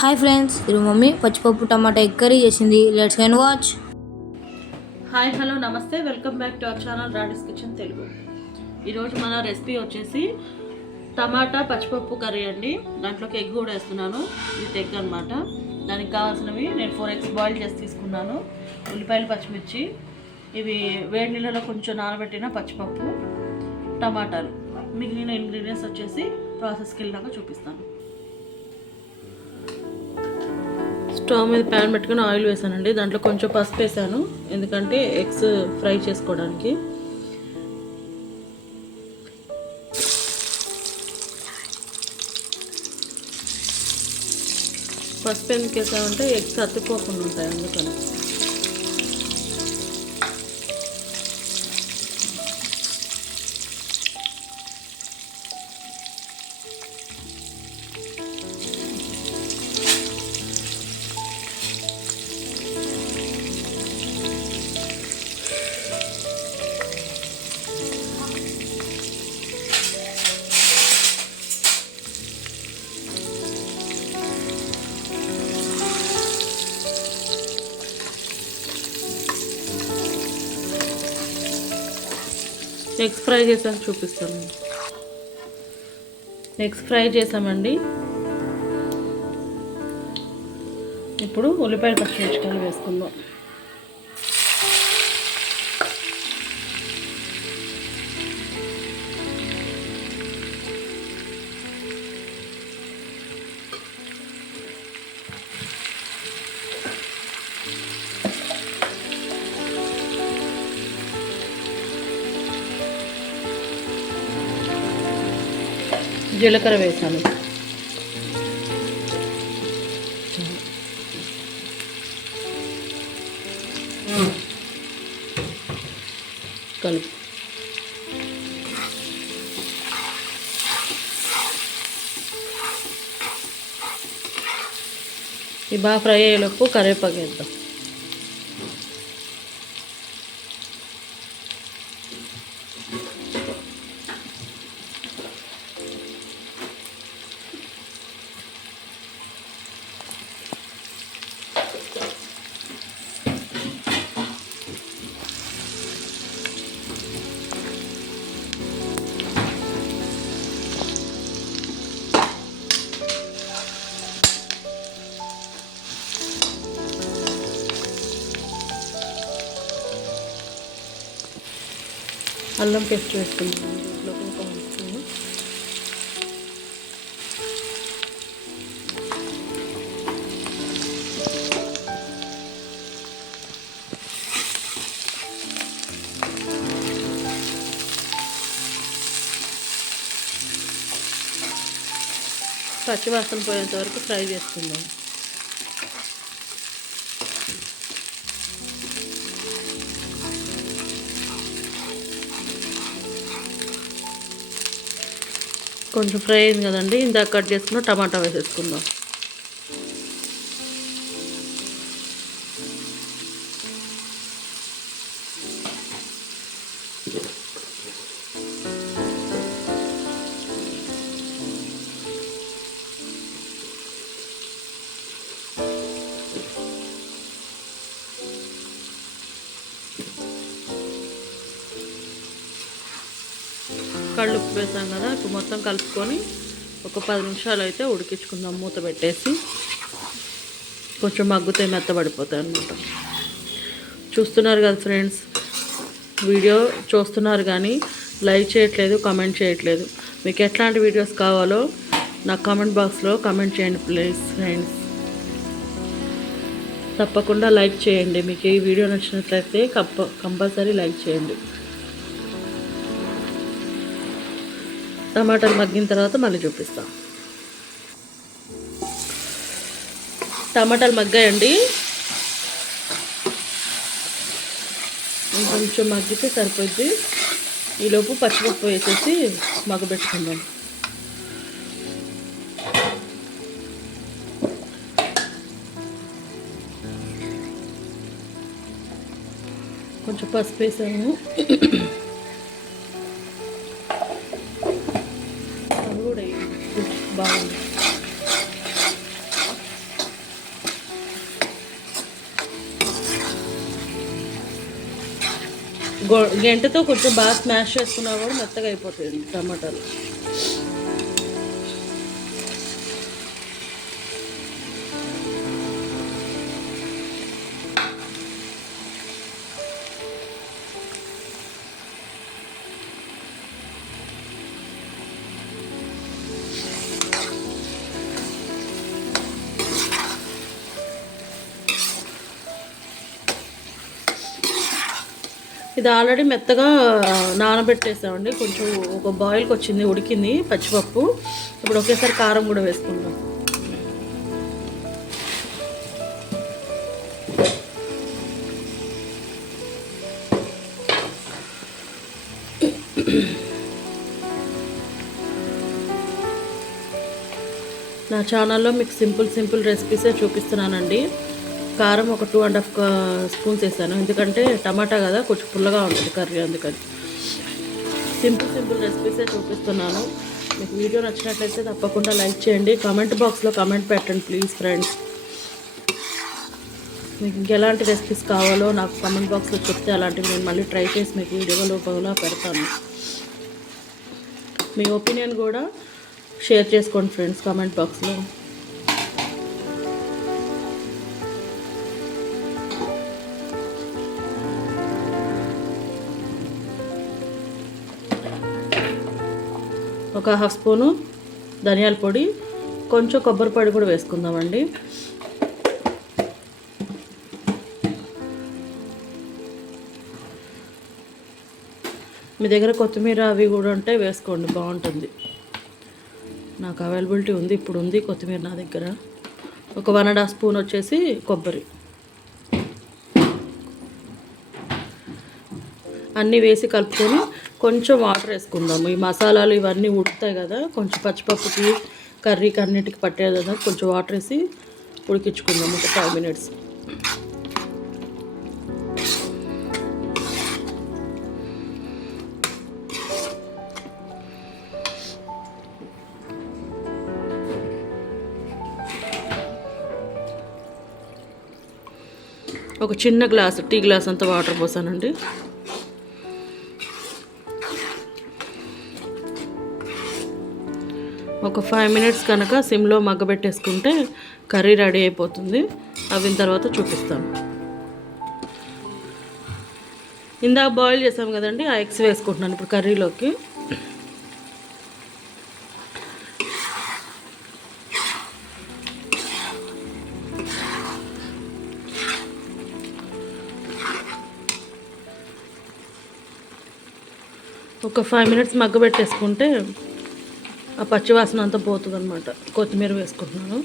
Hi friends, ఇది mummy పచ్చిపప్పు టమాటా ఎగ్ కర్రీ చేసింది. Let's go and watch. Hi hello నమస్తే, welcome back to our channel రాడీస్ కిచెన్ తెలుగు. ఈరోజు మన రెసిపీ వచ్చేసి టమాటా పచ్చిపప్పు కర్రీ అండి. దాంట్లోకి ఎగ్ కూడా వేస్తున్నాను, విత్ ఎగ్ అనమాట. దానికి కావాల్సినవి నేను 4 eggs బాయిల్ చేసి తీసుకున్నాను. ఉల్లిపాయలు, పచ్చిమిర్చి, ఇవి వేడి నీళ్ళలో కొంచెం నానబెట్టిన పచ్చిపప్పు, టమాటాలు. మిగిలిన ఇంగ్రీడియంట్స్ వచ్చేసి ప్రాసెస్కి వెళ్ళినాక చూపిస్తాను. స్టవ్ మీద ప్యాన్ పెట్టుకుని ఆయిల్ వేసానండి. దాంట్లో కొంచెం పసుపు వేసాను, ఎందుకంటే ఎగ్స్ ఫ్రై చేసుకోవడానికి. పసుపు ఎందుకు వేసామంటే ఎగ్స్ అతుక్కోకుండా ఉంటాయి, అందుకని. ఎగ్స్ ఫ్రై చేసాక చూపిస్తాను. ఎగ్స్ ఫ్రై చేసామండి. ఇప్పుడు ఉల్లిపాయలు, పచ్చిమిరపకాయలు వేసుకుందాం. జీలకర్ర వేసాను. కలుపు. ఈ బాగా ఫ్రై అయ్యేలోపు కరివేపాకు వేద్దాం. అల్లం పేస్ట్ వేసుకుంటాం. దీంట్లోకి ఒక 1 స్పూన్. పచ్చివాసన పోయేంత వరకు ఫ్రై చేసుకుందాం. కొంచెం ఫ్రై అయింది కదండి, ఇందాక కట్ చేసుకున్న టమాటా వేసేసుకుందాం. కళ్ళు ఉప్పు వేసాం కదా, ఇప్పుడు మొత్తం కలుపుకొని ఒక 10 నిమిషాలు అయితే ఉడికించుకుందాం, మూత పెట్టేసి. కొంచెం మగ్గుతాయి, మెత్తబడిపోతాయి అన్నమాట. చూస్తున్నారు కదా ఫ్రెండ్స్, వీడియో చూస్తున్నారు కానీ లైక్ చేయట్లేదు, కామెంట్ చేయట్లేదు. మీకు ఎట్లాంటి వీడియోస్ కావాలో నాకు కామెంట్ బాక్స్లో కామెంట్ చేయండి ప్లీజ్ ఫ్రెండ్స్. తప్పకుండా లైక్ చేయండి. మీకు ఈ వీడియో నచ్చినట్లయితే కంపల్సరీ లైక్ చేయండి. టమాటాలు మగ్గిన తర్వాత మళ్ళీ చూపిస్తాం. టమాటాలు మగ్గాయండి, ఇంకొంచెం మగ్గితే సరిపోద్ది. ఈలోపు పచ్చిపప్పు వేసేసి మగ్గబెట్టుకుందాం. కొంచెం పసుపు వేసాము. బాగుంది. గెంటతో కొంచెం బాగా స్మాష్ చేసుకున్నా కూడా మెత్తగా అయిపోతుంది టమాటాలు. ఇది ఆల్రెడీ మెత్తగా నానబెట్టేసామండి. కొంచెం ఒక బాయిల్కి వచ్చింది, ఉడికింది పచ్చిపప్పు. ఇప్పుడు ఒకేసారి కారం కూడా వేసుకుందాం. నా ఛానల్లో మీకు సింపుల్ రెసిపీసే చూపిస్తున్నానండి. కారం ఒక 2.5 స్పూన్స్ వేసాను, ఎందుకంటే టమాటా కదా కొంచెం పుల్లగా ఉంటుంది కర్రీ, అందుకని సింపుల్ రెసిపీసే చూపిస్తున్నాను. మీకు వీడియో నచ్చినట్లయితే తప్పకుండా లైక్ చేయండి, కామెంట్ బాక్స్లో కామెంట్ పెట్టండి ప్లీజ్ ఫ్రెండ్స్. మీకు ఇంకెలాంటి రెసిపీస్ కావాలో నాకు కామెంట్ బాక్స్లో చెప్తే అలాంటివి నేను మళ్ళీ ట్రై చేసి మీకు వీడియో రూపంలో పెడతాను. మీ ఒపీనియన్ కూడా షేర్ చేసుకోండి ఫ్రెండ్స్ కామెంట్ బాక్స్లో. ఒక 1/2 స్పూను ధనియాల పొడి, కొంచెం కొబ్బరి పొడి కూడా వేసుకుందామండి. మీ దగ్గర కొత్తిమీర అవి కూడా ఉంటే వేసుకోండి, బాగుంటుంది. నాకు అవైలబిలిటీ ఉంది, ఇప్పుడు ఉంది కొత్తిమీర నా దగ్గర. ఒక 1.5 స్పూన్ వచ్చేసి కొబ్బరి. అన్నీ వేసి కలుపుకొని కొంచెం వాటర్ వేసుకుందాము. ఈ మసాలాలు ఇవన్నీ ఉడుకుతాయి కదా, కొంచెం పచ్చిపప్పుకి కర్రీకి అన్నిటికి పట్టేది కదా, కొంచెం వాటర్ వేసి ఉడికించుకుందాము ఒక 5 మినిట్స్. ఒక చిన్న గ్లాస్, టీ గ్లాస్ అంతా వాటర్ పోసానండి. ఒక 5 మినిట్స్ కనుక సిమ్లో మగ్గబెట్టేసుకుంటే కర్రీ రెడీ అయిపోతుంది. అవిన తర్వాత చూపిస్తాను. ఇందాక బాయిల్ చేసాం కదండి, ఆ ఎగ్స్ వేసుకుంటున్నాను ఇప్పుడు కర్రీలోకి. ఒక 5 మినిట్స్ మగ్గబెట్టేసుకుంటే ఆ పచ్చివాసన అంతా పోతుంది అనమాట. కొత్తిమీర వేసుకుంటున్నాను.